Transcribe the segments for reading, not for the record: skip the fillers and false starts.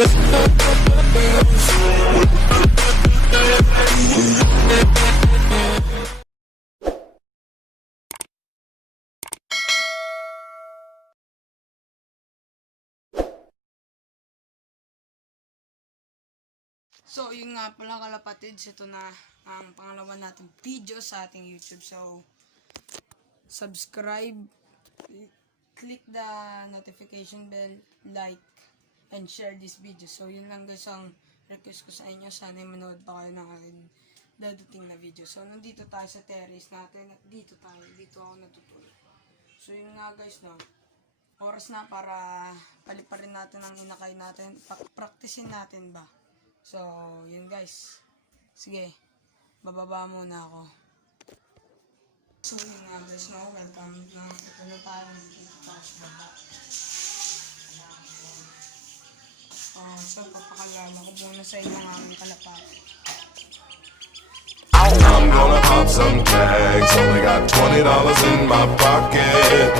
So, yun nga pala kalapatids, ito na ang pangalawa nating video sa ating YouTube. So, subscribe, click the notification bell, like, and share this video. So, yun lang guys ang request ko sa inyo. Sana manood pa kayo ng aking dadating na video. So, nandito tayo sa terrace natin at dito ako natutulog. So, yun nga guys, no. Oras na para paliparin natin ang inakay natin. Praktisin natin ba? So, yun guys. Sige, bababa muna ako. So, yun nga guys, no, welcome na. Ito na tayo, dito tayo sa baba. So, papakalala ko muna sa inyo ng aming kalapati. I'm gonna pop some tags. Only got $20 in my pocket.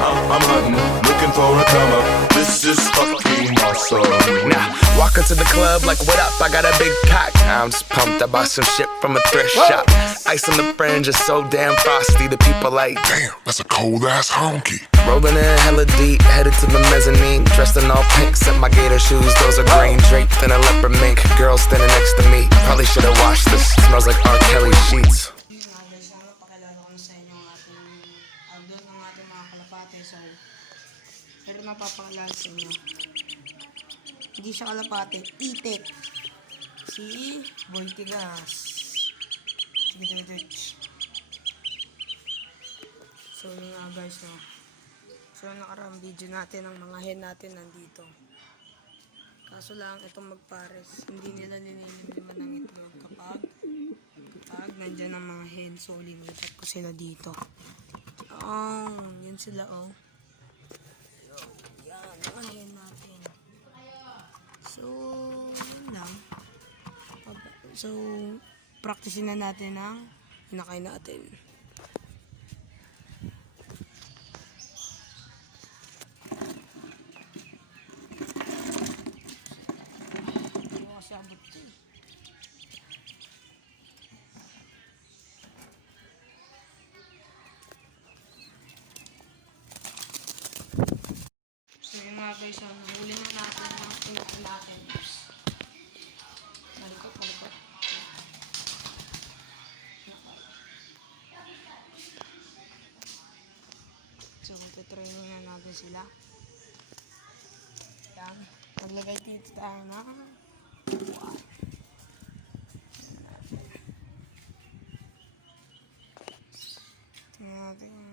I'm hunting, looking for a come up. This is fucking awesome. Now, walk into the club like, what up? I got a big cock. I'm just pumped. I bought some shit from a thrift shop. Ice on the fringe is so damn frosty. The people like, Damn, that's a cold ass honky. rolling in hella deep, headed to the mezzanine. Dressed in all pink, set my gator shoes. Those are green, draped in a leopard mink. Girl standing next to me. Probably should have washed this. Smells like R. Kelly sheets. Yun nga guys, pakilala ko na sa inyo ang ating outdoor ng ating mga kalapate. So, meron na papakilala sa inyo. Hindi siya kalapate, itik. Si Boy Tigas. Sige. So, yun nga guys, no. So, nakaraang video natin ang mga hen natin nandito. Kaso lang, itong magpares, hindi nila nililiman ng itlog kapag nandyan ang mga hen. So, linipat ko sila dito. Yan sila, oh. Yan, mga hen natin. So, yun lang. So, practicein na natin ang inakay natin. So yun nga guys, huli na natin ang pinaka natin. Malikot. So magta-training na natin sila. Yan. Maglagay dito tayo na tingnan natin yung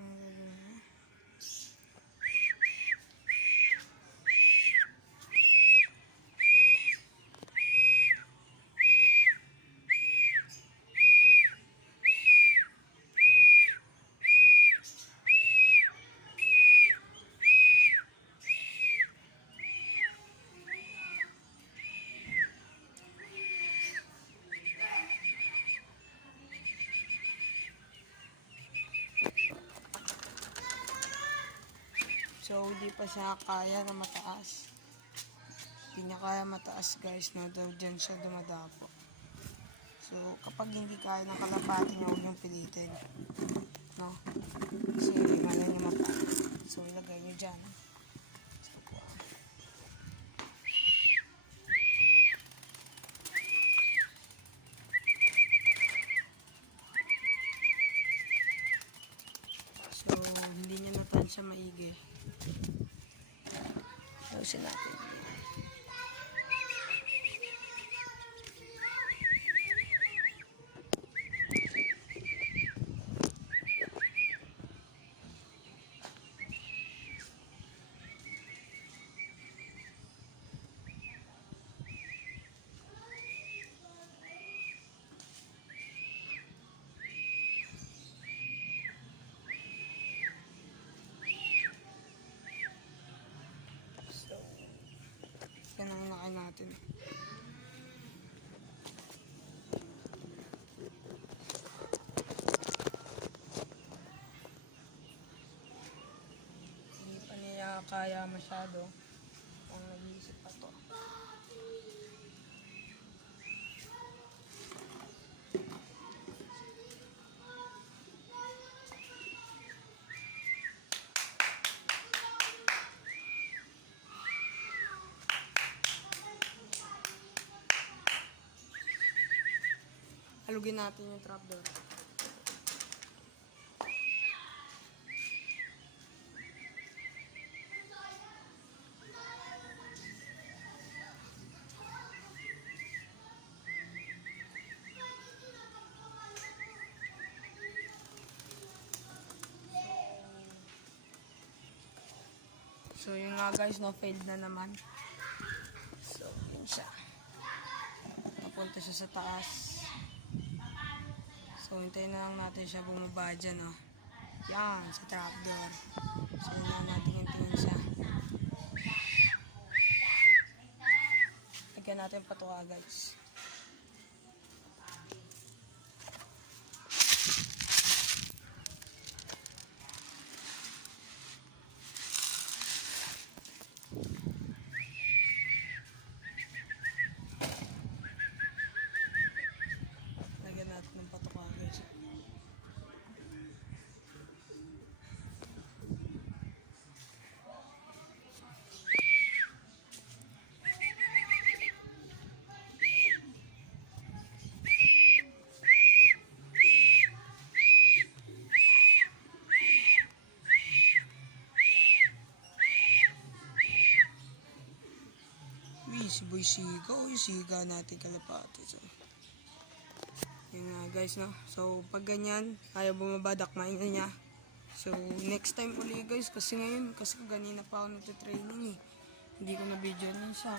so, hindi pa siya kaya na mataas. Hindi niya kaya mataas guys, no? Diyan siya dumadapo. So, kapag hindi kaya ng kalapati niya, huwag niyong pilitin. No? Kasi hindi man niya mataas. So, ilagay niyo dyan. So, hindi niya natansya maigi. Ayusin natin. Yan ang inakay natin. Hindi pa niya kaya masyado. Ang nag-iisip pa to. halugin natin yung trapdoor. So yun nga guys, no, failed na naman. So yun siya. Napunta siya sa taas. So hintayin na lang natin siya bumaba dyan, no. Yan, sa trapdoor. So yun na natin yung tingin siya. Lagyan natin patuka guys. Si Boy Siga, o yung siga natin kalapati. So, yun nga guys, no. So, pag ganyan, ayaw bumaba, dakmain na niya. So, next time uli guys, kasi ngayon, kasi ganina pa ako nagtitraining eh. Hindi ko na video niya siya.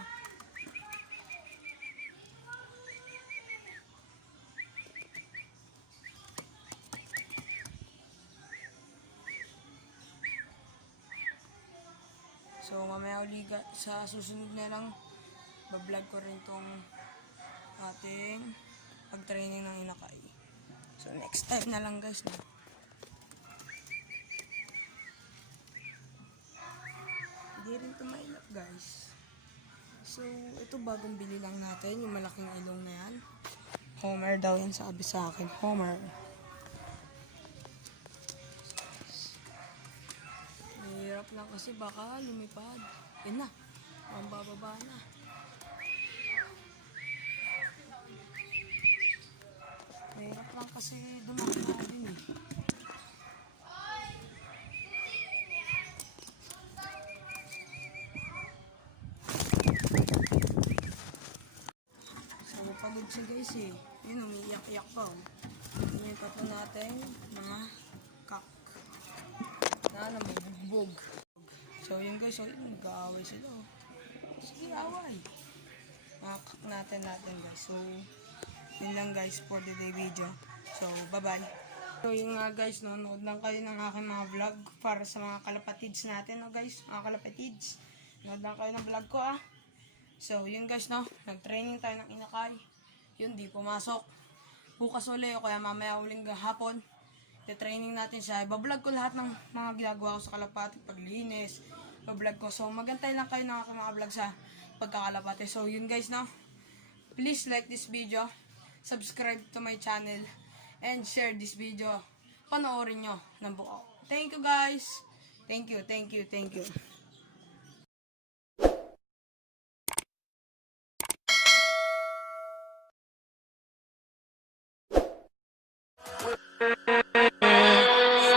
So, mamaya uli sa susunod na lang, bablog ko rin tong ating pag-training ng inakay. So, next time na lang guys, no? Hindi rin ito mailap guys. So, ito bagong bili lang natin, yung malaking ilong na yan. Homer daw yan, sabi sa akin. Homer. Mahirap lang kasi baka lumipad. Yan na, ang bababa na. Mahirap lang kasi dumakla din eh. So, mapagod siya guys eh. Yun, umiiyak-iyak pa oh. Yun yung tato natin, mga kak. Na nabugbog. So, yun guys, so, nag-aaway sila oh. Sige, away. Mga kak natin guys. So, yun lang guys for the day video. So, bye-bye. So, yun nga guys, no, nood lang kayo ng aking mga vlog para sa mga kalapatids natin, no guys, mga kalapatids. Nood lang kayo ng vlog ko, ah. So, yun guys, no, nag-training tayo ng inakay. Yun, di pumasok. Bukas uli, o kaya mamaya uling hapon, training natin siya. Ibablog ko lahat ng mga ginagawa ko sa kalapati, paglinis, ibablog ko. So, magantay lang kayo ng aking mga vlog sa pagkakalapati. So, yun guys, no, please like this video, subscribe to my channel, and share this video. Panoorin nyo ng buo. Thank you guys. Thank you.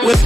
With